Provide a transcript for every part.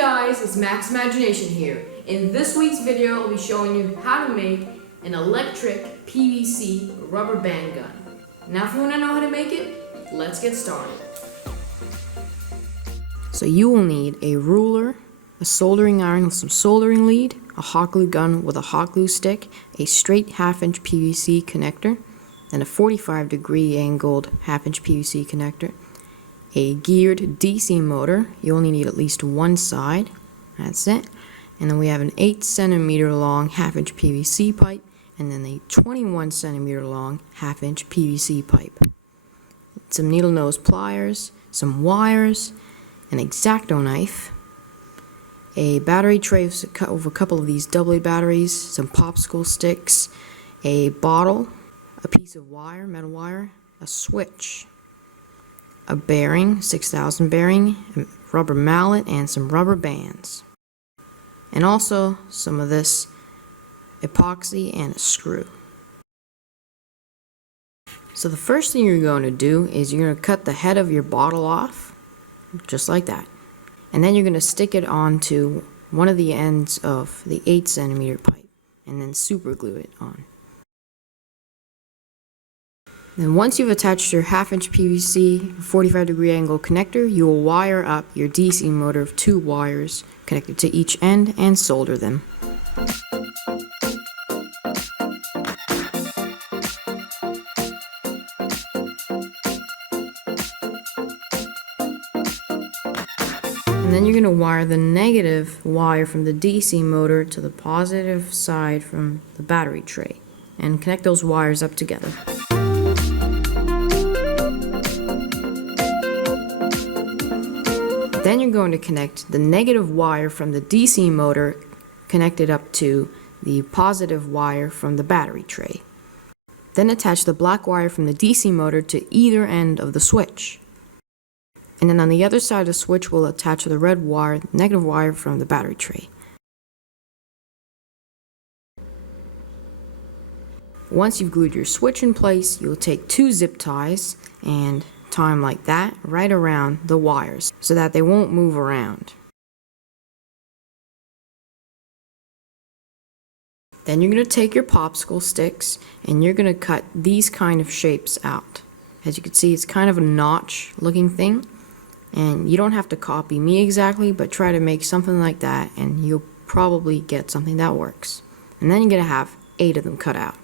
guys, it's Max Imagination here. In this week's video, I'll be showing you how to make an electric PVC rubber band gun. Now if you want to know how to make it, let's get started. So you will need a ruler, a soldering iron with some soldering lead, a hot glue gun with a hot glue stick, a straight 1/2-inch PVC connector, and a 45-degree angled 1/2-inch PVC connector, a geared DC motor. You only need at least one side. That's it. And then we have an 8-centimeter long 1/2-inch PVC pipe, and then a 21-centimeter long 1/2-inch PVC pipe. Some needle nose pliers, some wires, an Xacto knife, a battery tray with a couple of these AA batteries, some popsicle sticks, a bottle, a piece of wire, metal wire, a switch, a bearing, 6000 bearing, a rubber mallet, and some rubber bands. And also some of this epoxy and a screw. So the first thing you're going to do is you're going to cut the head of your bottle off, just like that. And then you're going to stick it onto one of the ends of the 8-centimeter pipe, and then super glue it on. Then once you've attached your 1/2-inch PVC 45-degree angle connector, you will wire up your DC motor of 2 wires connected to each end and solder them. And then you're going to wire the negative wire from the DC motor to the positive side from the battery tray and connect those wires up together. Then you're going to connect the negative wire from the DC motor connected up to the positive wire from the battery tray. Then attach the black wire from the DC motor to either end of the switch. And then on the other side of the switch, we'll attach the red wire, negative wire from the battery tray. Once you've glued your switch in place, you'll take 2 zip ties and tie them like that right around the wires so that they won't move around. Then you're going to take your popsicle sticks and you're going to cut these kind of shapes out. As you can see, it's kind of a notch looking thing, and you don't have to copy me exactly, but try to make something like that and you'll probably get something that works. And then you're going to have 8 of them cut out.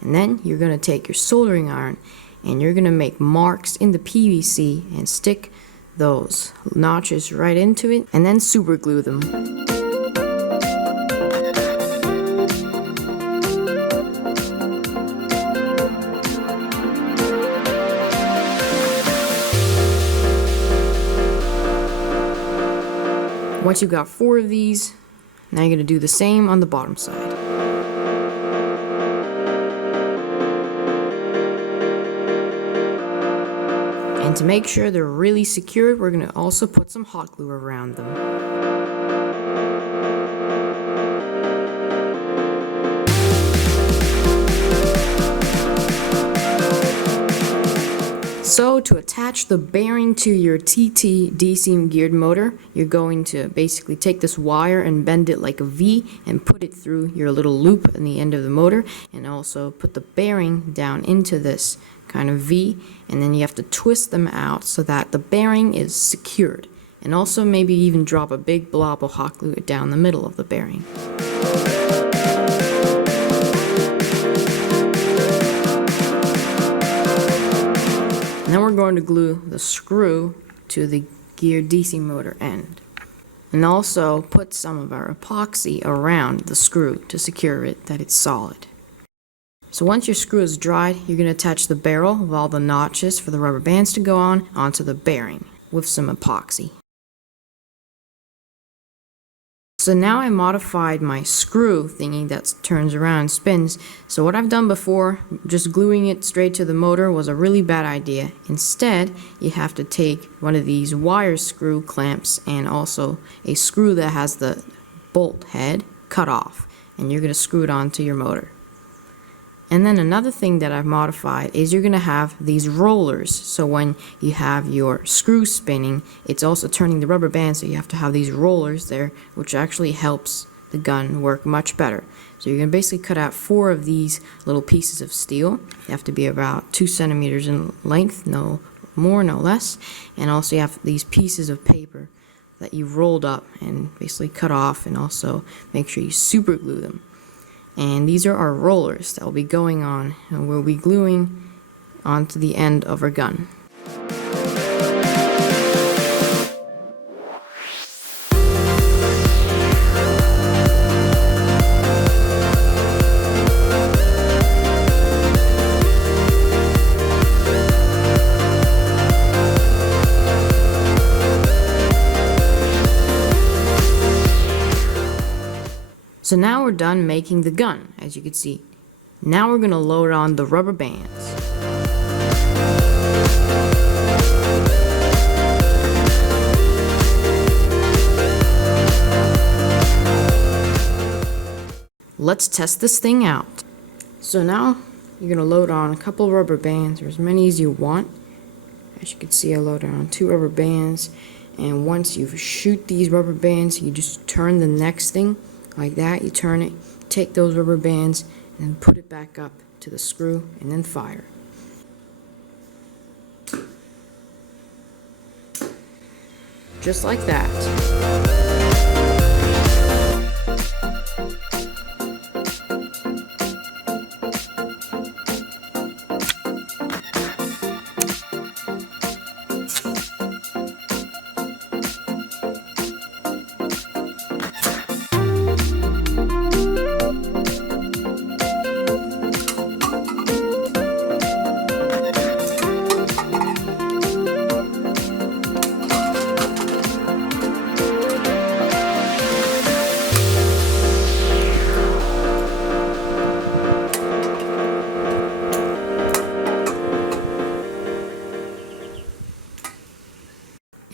And then you're going to take your soldering iron and you're going to make marks in the PVC and stick those notches right into it and then super glue them. Once you've got 4 of these, now you're going to do the same on the bottom side. And to make sure they're really secured, we're going to also put some hot glue around them. So to attach the bearing to your TT DC geared motor, you're going to basically take this wire and bend it like a V and put it through your little loop in the end of the motor, and also put the bearing down into this kind of V, and then you have to twist them out so that the bearing is secured, and also maybe even drop a big blob of hot glue down the middle of the bearing. And then we're going to glue the screw to the geared DC motor end, and also put some of our epoxy around the screw to secure it that it's solid. So once your screw is dried, you're going to attach the barrel with all the notches for the rubber bands to go on onto the bearing with some epoxy. So now I modified my screw thingy that turns around and spins. So what I've done before, just gluing it straight to the motor, was a really bad idea. Instead, you have to take one of these wire screw clamps and also a screw that has the bolt head cut off, and you're going to screw it onto your motor. And then another thing that I've modified is you're going to have these rollers. So when you have your screw spinning, it's also turning the rubber band, so you have to have these rollers there, which actually helps the gun work much better. So you're going to basically cut out 4 of these little pieces of steel. They have to be about 2 centimeters in length, no more, no less. And also you have these pieces of paper that you've rolled up and basically cut off, and also make sure you super glue them. And these are our rollers that will be going on, and we'll be gluing onto the end of our gun. So now we're done making the gun, as you can see. Now we're going to load on the rubber bands. Let's test this thing out. So now you're going to load on a couple rubber bands, or as many as you want. As you can see, I loaded on 2 rubber bands, and once you shoot these rubber bands, you just turn the next thing like that. You turn it, take those rubber bands, and then put it back up to the screw, and then fire. Just like that.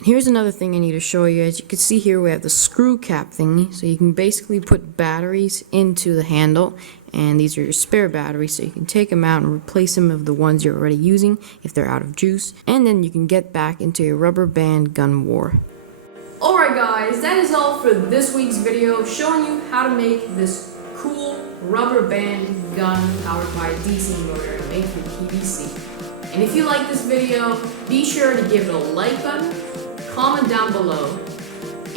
Here's another thing I need to show you. As you can see here, we have the screw cap thingy, so you can basically put batteries into the handle, and these are your spare batteries, so you can take them out and replace them with the ones you're already using if they're out of juice, and then you can get back into your rubber band gun war. Alright guys, that is all for this week's video, showing you how to make this cool rubber band gun powered by a DC motor made from PVC. And if you like this video, be sure to give it a like button, comment down below,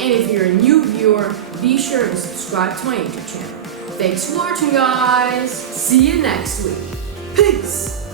and if you're a new viewer, be sure to subscribe to my YouTube channel. Thanks for watching guys, see you next week, peace!